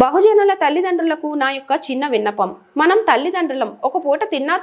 బహుజనుల తల్లిదండ్రులకు నా యొక్క చిన్న విన్నపం. మనం తల్లిదండ్రులం ఒక పూట తిన్నా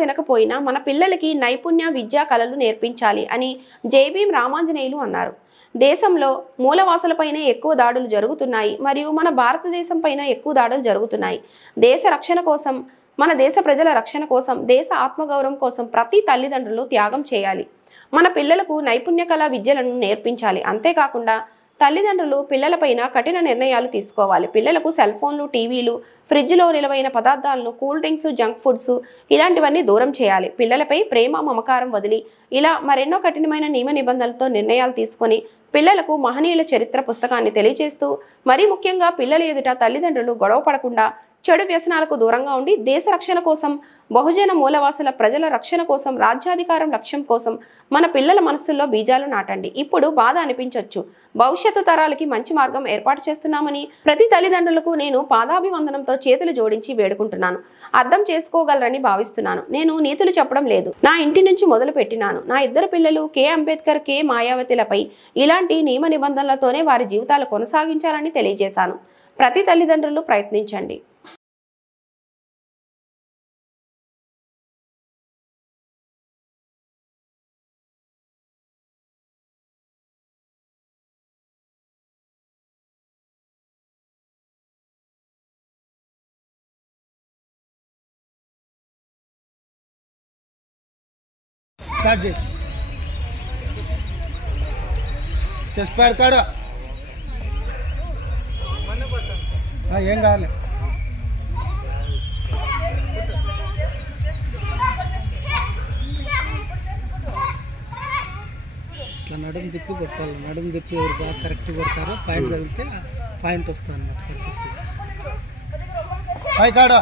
తినకపోయినా మన పిల్లలకి నైపుణ్య విద్యా కళలు నేర్పించాలి అని జేబీఎం రామాంజనేయులు అన్నారు. దేశంలో మూలవాసులపైనే ఎక్కువ దాడులు జరుగుతున్నాయి మరియు మన భారతదేశం పైన ఎక్కువ దాడులు జరుగుతున్నాయి. దేశ రక్షణ కోసం, మన దేశ ప్రజల రక్షణ కోసం, దేశ ఆత్మగౌరవం కోసం ప్రతి తల్లిదండ్రులు త్యాగం చేయాలి. మన పిల్లలకు నైపుణ్య కళా విద్యలను నేర్పించాలి. అంతేకాకుండా తల్లిదండ్రులు పిల్లలపైన కఠిన నిర్ణయాలు తీసుకోవాలి. పిల్లలకు సెల్ ఫోన్లు, టీవీలు, ఫ్రిడ్జ్లో నిలవైన పదార్థాలను, కూల్ డ్రింక్స్, జంక్ ఫుడ్స్ ఇలాంటివన్నీ దూరం చేయాలి. పిల్లలపై ప్రేమ, మమకారం వదిలి ఇలా మరెన్నో కఠినమైన నియమ నిబంధనలతో నిర్ణయాలు తీసుకొని పిల్లలకు మహనీయుల చరిత్ర పుస్తకాన్ని తెలియజేస్తూ, మరీ ముఖ్యంగా పిల్లల ఎదుట తల్లిదండ్రులు గొడవ పడకుండా చెడు వ్యసనాలకు దూరంగా ఉండి దేశ రక్షణ కోసం, బహుజన మూలవాసుల ప్రజల రక్షణ కోసం, రాజ్యాధికారం లక్ష్యం కోసం మన పిల్లల మనస్సుల్లో బీజాలు నాటండి. ఇప్పుడు బాధ అనిపించవచ్చు, భవిష్యత్తు తరాలకి మంచి మార్గం ఏర్పాటు చేస్తున్నామని ప్రతి తల్లిదండ్రులకు నేను పాదాభివందనంతో చేతులు జోడించి వేడుకుంటున్నాను. అర్థం చేసుకోగలరని భావిస్తున్నాను. నేను నీతులు చెప్పడం లేదు, నా ఇంటి నుంచి మొదలు పెట్టినాను. నా ఇద్దరు పిల్లలు కె అంబేద్కర్, కె మాయావతిలపై ఇలాంటి నియమ నిబంధనలతోనే వారి జీవితాలు కొనసాగించాలని తెలియజేశాను. ప్రతి తల్లిదండ్రులు ప్రయత్నించండి. చెస్ట్ ప్యాడ్ కాడ ఏం కావాలి. ఇట్లా నడుము తిప్పి కొట్టాలి. నడుము తిప్పి ఎవరు బాగా కరెక్ట్ కొడతారో పాయింట్ తగిలితే పాయింట్ వస్తుంది అన్నమాట. పర్ఫెక్ట్ పై కాడ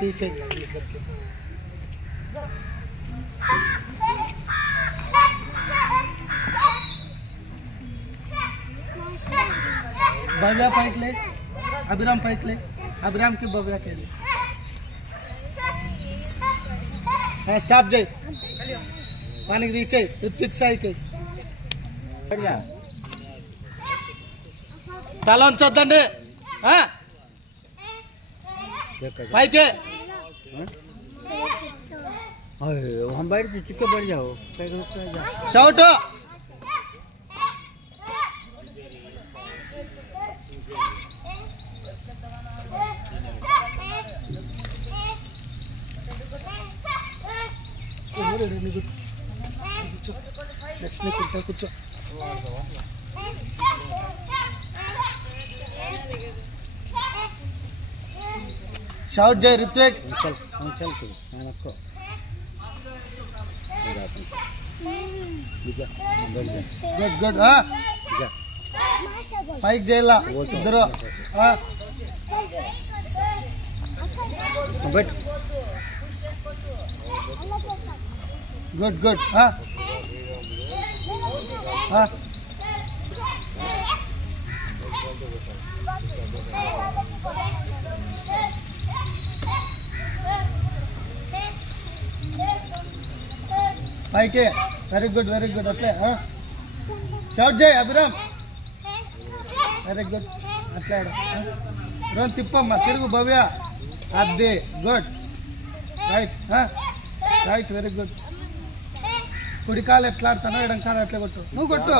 తీసే भव्या पाइट ले, अभिराम पाइट ले, अभिराम की भव्या के लिए स्टाप जाए पानी दीचे ऋतिक साई के तला ఉంచొద్దండి పైకే हम बैठ चिक्के बढ़ जाओ शॉट లక్ష్మి కూర్చో కూర్చో షౌట్ జై రిత్విక్ चल चल तू आपको गुड गुड हाँ पाइक जेला इधर हाँ बैठ गुड गुड हाँ हाँ పైకే వెరీ గుడ్ అట్లే షాట్ చేయి అభిరామ్ వెరీ గుడ్ అట్లా రోన్ తిప్పమ్మా తిరుగు భవ్య అదే good right right very good కుడి కాలు ఎట్లా ఆడుతానో ఎడం కాలు అట్లా కొట్టు నువ్వు కొట్టు